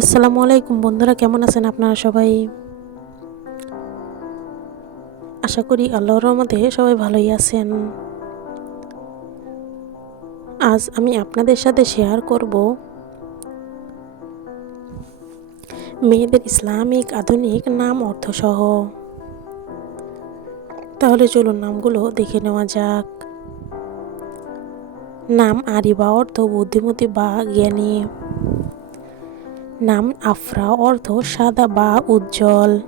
আসসালামু আলাইকুম বন্ধুরা, কেমন আছেন আপনারা সবাই? আশা করি আল্লাহর রহমতে সবাই ভালোই আছেন। আজ আমি আপনাদের সাথে শেয়ার করব মেয়েদের ইসলামিক আধুনিক নাম অর্থসহ। তাহলে চলুন নামগুলো দেখে নেওয়া যাক। নাম আরিবা অর্থ বুদ্ধিমতী বা জ্ঞানী। নাম আফরা অর্থ সাদা বা উজ্জ্বল।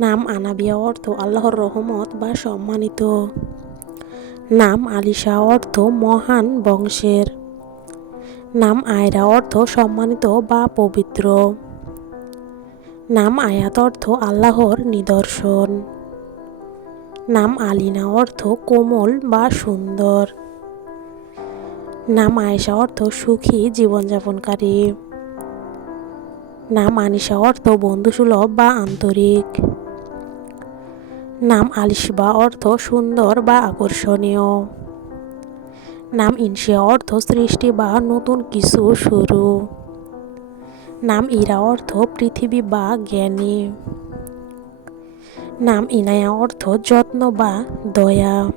নাম আনাবিয়া অর্থ আল্লাহর রহমত বা সম্মানিত। নাম আলিশা অর্থ মহান বংশের। নাম আয়রা অর্থ সম্মানিত বা পবিত্র। নাম আয়াত অর্থ আল্লাহর নিদর্শন। নাম আলিনা অর্থ কোমল বা সুন্দর। নাম আয়েশা অর্থ সুখী জীবনযাপনকারী। নাম আনিশা অর্থ বন্ধুসুলভ বা আন্তরিক। নাম আলিশবা অর্থ সুন্দর বা আকর্ষণীয়। নাম ইনশিয়া অর্থ সৃষ্টি বা নতুন কিছু শুরু। নাম ইরা অর্থ পৃথিবী বা জ্ঞানী। নাম ইনায়া অর্থ যত্ন বা দয়া।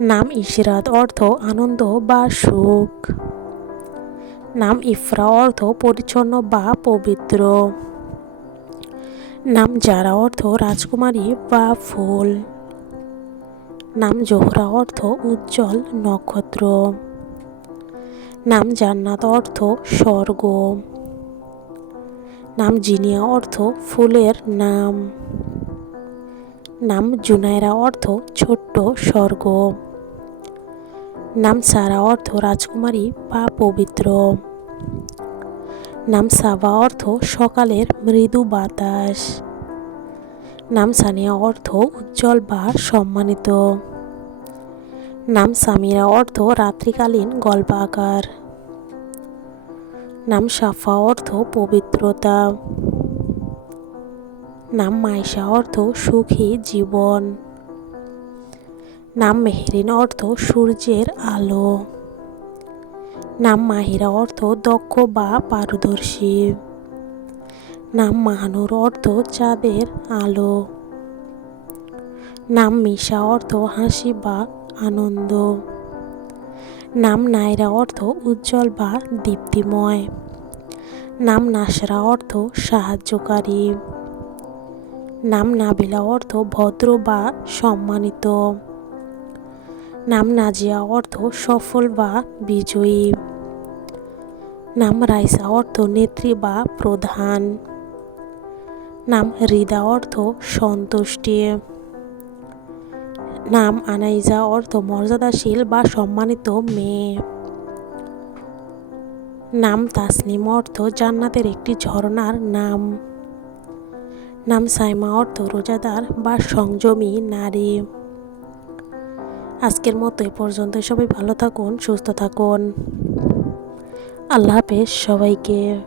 নাম ইশরাত অর্থ আনন্দ বা সুখ। নাম ইফরা অর্থ পরিচ্ছন্ন বা পবিত্র। নাম জারা অর্থ রাজকুমারী বা ফুল। নাম জোহরা অর্থ উজ্জ্বল নক্ষত্র। নাম জান্নাত অর্থ স্বর্গ। নাম জিনিয়া অর্থ ফুলের নাম। নাম জুনায়রা অর্থ ছোট্ট স্বর্গ। নাম সারা অর্থ রাজকুমারী বা পবিত্র। নাম সাবা অর্থ সকালের মৃদু বাতাস। নাম সানিয়া অর্থ উজ্জ্বল বা সম্মানিত। নাম সামিরা অর্থ রাত্রিকালীন গল্পাকার। নাম সাফা অর্থ পবিত্রতা। নাম মাইশা অর্থ সুখী জীবন। নাম মেহরিন অর্থ সূর্যের আলো। নাম মাহিরা অর্থ দক্ষ বা পারদর্শী। নাম মাহানুর অর্থ চাঁদের আলো। নাম মিশা অর্থ হাসি বা আনন্দ। নাম নাইরা অর্থ উজ্জ্বল বা দীপ্তিময়। নাম নাসরা অর্থ সাহায্যকারী। নাম নাবিলা অর্থ ভদ্র বা সম্মানিত। নাম নাজিয়া অর্থ সফল বা বিজয়ী। নাম রাইসা অর্থ নেত্রী বা প্রধান। নাম হৃদা অর্থ সন্তুষ্টি। নাম আনাইজা অর্থ মর্যাদাশীল বা সম্মানিত মেয়ে। নাম তাসনিম অর্থ জান্নাতের একটি ঝর্ণার নাম। নাম সাইমা অর্থ রোজাদার বা সংযমী নারী। আজকের মতো এ পর্যন্ত। সবাই ভালো থাকুন, সুস্থ থাকুন। আল্লাহ হাফেজ সবাইকে।